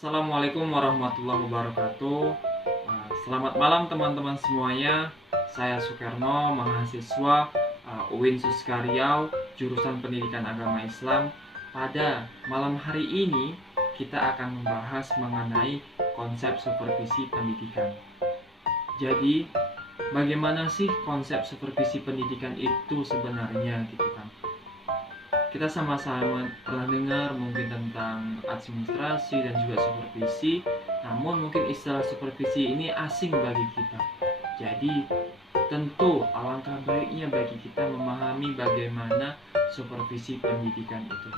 Assalamualaikum warahmatullahi wabarakatuh. Selamat malam teman-teman semuanya. Saya Sukarno, mahasiswa UIN Suska Riau, jurusan Pendidikan Agama Islam. Pada malam hari ini kita akan membahas mengenai konsep supervisi pendidikan. Jadi, bagaimana sih konsep supervisi pendidikan itu sebenarnya gitu kan? Kita sama-sama pernah dengar mungkin tentang administrasi dan juga supervisi, namun mungkin istilah supervisi ini asing bagi kita. Jadi, tentu alangkah baiknya bagi kita memahami bagaimana supervisi pendidikan itu.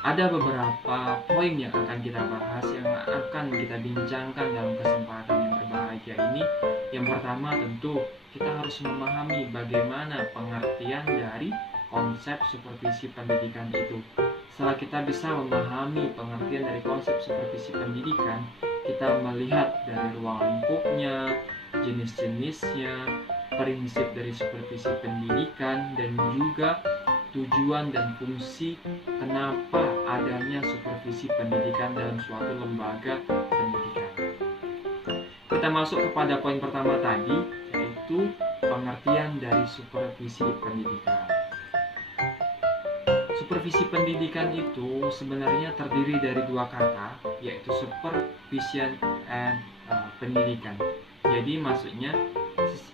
Ada beberapa poin yang akan kita bahas, yang akan kita bincangkan dalam kesempatan yang berbahagia ini. Yang pertama, tentu kita harus memahami bagaimana pengertian dari konsep supervisi pendidikan itu. Setelah kita bisa memahami pengertian dari konsep supervisi pendidikan, kita melihat dari ruang lingkupnya, jenis-jenisnya, prinsip dari supervisi pendidikan, dan juga tujuan dan fungsi kenapa adanya supervisi pendidikan dalam suatu lembaga pendidikan. Kita masuk kepada poin pertama tadi, yaitu pengertian dari supervisi pendidikan. Supervisi pendidikan itu sebenarnya terdiri dari dua kata, yaitu supervision and pendidikan. Jadi maksudnya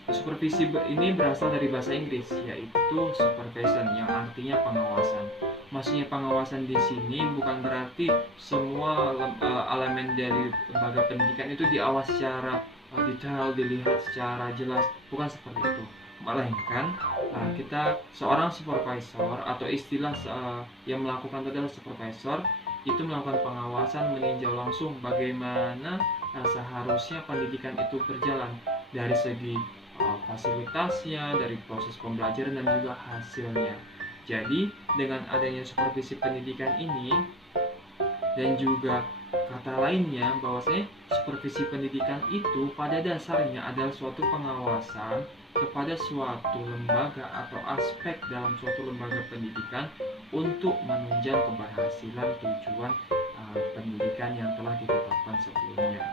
supervisi ini berasal dari bahasa Inggris, yaitu supervision, yang artinya pengawasan. Maksudnya pengawasan di sini bukan berarti semua elemen dari lembaga pendidikan itu diawasi secara detail, dilihat secara jelas, bukan seperti itu. Melainkan kita seorang supervisor, atau istilah yang melakukan itu adalah supervisor, itu melakukan pengawasan, meninjau langsung bagaimana seharusnya pendidikan itu berjalan dari segi fasilitasnya, dari proses pembelajaran dan juga hasilnya. Jadi dengan adanya supervisi pendidikan ini dan juga kata lainnya, bahwasanya supervisi pendidikan itu pada dasarnya adalah suatu pengawasan kepada suatu lembaga atau aspek dalam suatu lembaga pendidikan untuk menunjang keberhasilan tujuan pendidikan yang telah ditetapkan sebelumnya.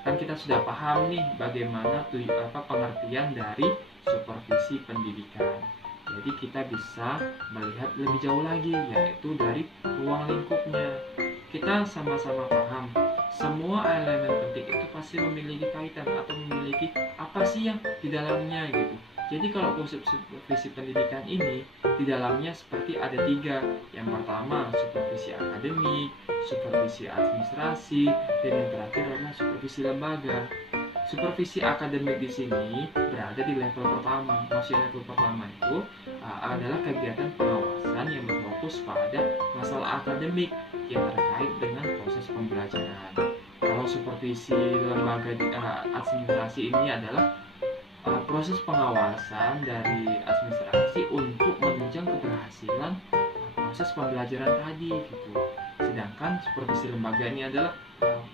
Kan kita sudah paham nih bagaimana pengertian dari supervisi pendidikan. Jadi kita bisa melihat lebih jauh lagi, yaitu dari ruang lingkupnya. Kita sama-sama paham semua elemen penting itu pasti memiliki kaitan atau memiliki apa sih yang di dalamnya gitu. Jadi kalau konsep supervisi pendidikan ini di dalamnya seperti ada tiga. Yang pertama supervisi akademik, supervisi administrasi, dan yang terakhir adalah supervisi lembaga. Supervisi akademik di sini berada di level pertama. Maksudnya level pertama itu adalah kegiatan pengawasan yang berfokus pada masalah akademik yang terkait dengan proses pembelajaran. Kalau supervisi lembaga administrasi ini adalah proses pengawasan dari administrasi untuk menunjang keberhasilan proses pembelajaran tadi gitu. Sedangkan supervisi lembaga ini adalah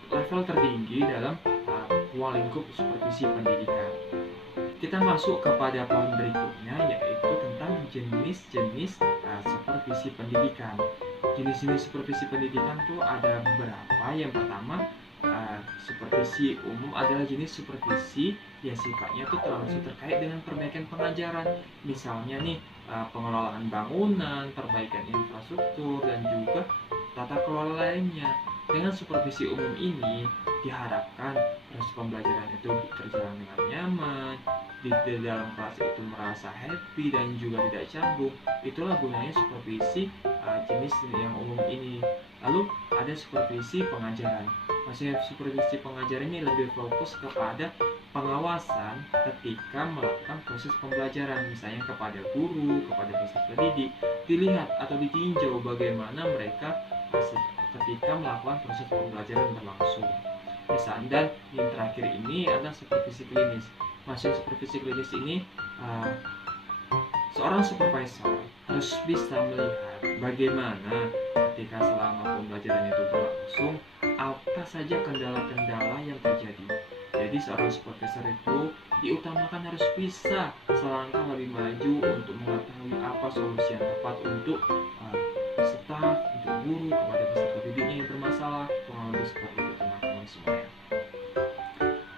level tertinggi dalam ruang lingkup supervisi pendidikan. Kita masuk kepada poin berikutnya, yaitu tentang jenis-jenis supervisi pendidikan. Jenis-jenis supervisi pendidikan itu ada beberapa. Yang pertama, supervisi umum adalah jenis supervisi yang sifatnya itu langsung terkait dengan perbaikan pengajaran. Misalnya nih, pengelolaan bangunan, perbaikan infrastruktur, dan juga tata kelola lainnya. Dengan supervisi umum ini diharapkan proses pembelajaran itu berjalan dengan nyaman, di dalam kelas itu merasa happy dan juga tidak canggung. Itulah gunanya supervisi jenis yang umum ini. Lalu ada supervisi pengajaran. Maksudnya supervisi pengajaran ini lebih fokus kepada pengawasan ketika melakukan proses pembelajaran, misalnya kepada guru, kepada peserta pendidik, dilihat atau ditinjau bagaimana mereka ketika melakukan proses pembelajaran berlangsung. Misalnya, dan yang terakhir ini adalah supervisi klinis. Maksudnya supervisi klinis ini seorang supervisor harus bisa melihat bagaimana ketika selama pembelajaran itu berlangsung apa saja kendala-kendala yang terjadi. Jadi seorang supervisor itu diutamakan harus bisa selangkah lebih maju untuk mengetahui apa solusi yang tepat untuk staf, untuk guru, kepada peserta didiknya yang bermasalah. Kurang lebih seperti itu teman-teman semuanya.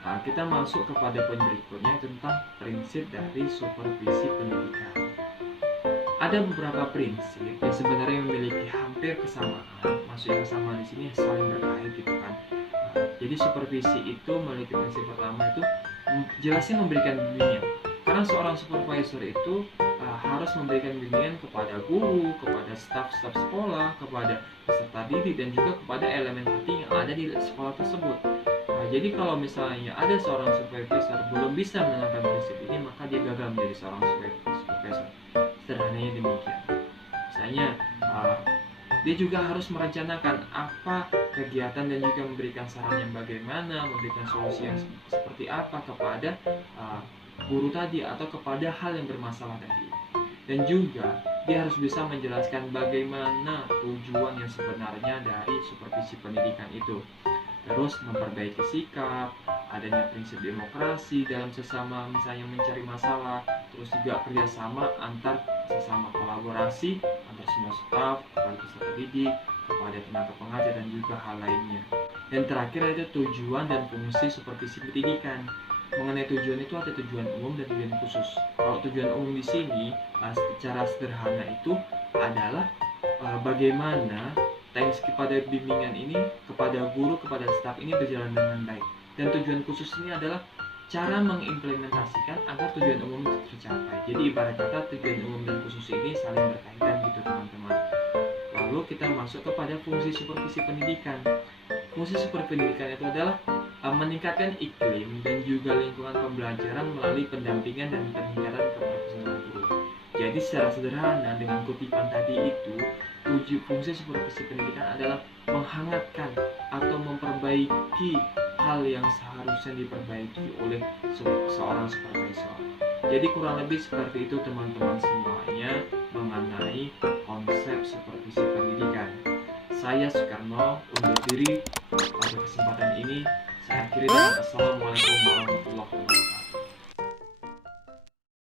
Nah, kita masuk kepada poin berikutnya tentang prinsip dari supervisi pendidikan. Ada beberapa prinsip yang sebenarnya memiliki hampir kesamaan. Maksudnya kesamaan di sini saling berkait gitu kan. Jadi supervisi itu memiliki prinsip pertama itu jelasnya memberikan bimbingan. Karena seorang supervisor itu harus memberikan bimbingan kepada guru, kepada staf-staf sekolah, kepada peserta didik dan juga kepada elemen penting yang ada di sekolah tersebut. Nah, jadi kalau misalnya ada seorang supervisor belum bisa menerapkan prinsip ini, maka dia gagal menjadi seorang supervisor. Sederhananya demikian. Misalnya dia juga harus merencanakan apa kegiatan dan juga memberikan saran yang bagaimana, memberikan solusi yang seperti apa kepada guru tadi atau kepada hal yang bermasalah tadi. Dan juga dia harus bisa menjelaskan bagaimana tujuan yang sebenarnya dari supervisi pendidikan itu. Terus memperbaiki sikap, adanya prinsip demokrasi dalam sesama misalnya mencari masalah, terus juga kerjasama antar sesama kolaborasi antar semua staf, kepada peserta didik, kepada tenaga pengajar dan juga hal lainnya. Dan terakhir ada tujuan dan fungsi supervisi pendidikan. Mengenai tujuan itu ada tujuan umum dan tujuan khusus. Kalau tujuan umum di sini secara sederhana itu adalah bagaimana teknis kepada bimbingan ini kepada guru, kepada staf ini berjalan dengan baik. Dan tujuan khusus ini adalah cara mengimplementasikan agar tujuan umum itu tercapai. Jadi ibarat kata tujuan umum dan khusus ini saling berkaitan gitu teman-teman. Lalu kita masuk kepada fungsi supervisi pendidikan. Fungsi supervisi pendidikan itu adalah meningkatkan iklim dan juga lingkungan pembelajaran melalui pendampingan dan peningkatan keprofesionalan guru. Jadi secara sederhana dengan kutipan tadi itu, fungsi supervisi pendidikan adalah menghangatkan atau memperbaiki hal yang seharusnya diperbaiki oleh seorang supervisor. Jadi kurang lebih seperti itu teman-teman semuanya mengenai konsep supervisi pendidikan. Saya Soekarno undur diri pada kesempatan ini. Saya akhiri dengan Assalamualaikum warahmatullahi wabarakatuh.